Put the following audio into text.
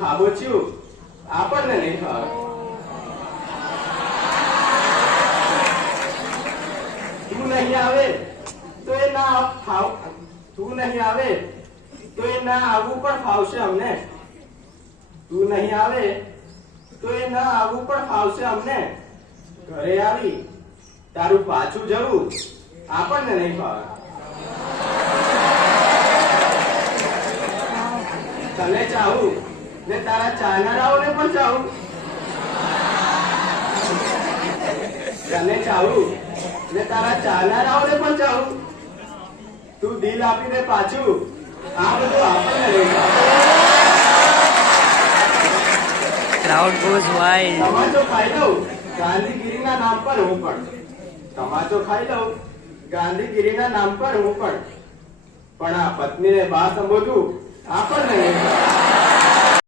ખાબોચ્યું આપણને નહીં ખાવ. તું નહીં આવે તો એ ના ફાવ, તું નહીં આવે તો એ ના આવવું પણ ફાવશે અમને. તું નહીં આવે તો એ ના આવવું પણ ફાવશે અમને. ઘરે આવી તારું પાછું જવું આપણને નહીં ફાવે. તને ચાહું ને તારા ચાહનારાઓને પણ ચાહું. તને ચાહું ને તારા ચાહનારાઓને પણ ચાહું. તું દિલ આપીને પાછું આ બધું આપણને નહીં ફાવે. Crowd goes wild. તમાચો ખાઈ લઉં ગાંધીગીરીના નામ પર હું પણ. તમાચો ખાઈ લઉં ગાંધીગીરીના નામ પર હું પણ. પણ આ પત્નીને બા સંબોધું આપણને નહીં ફાવે.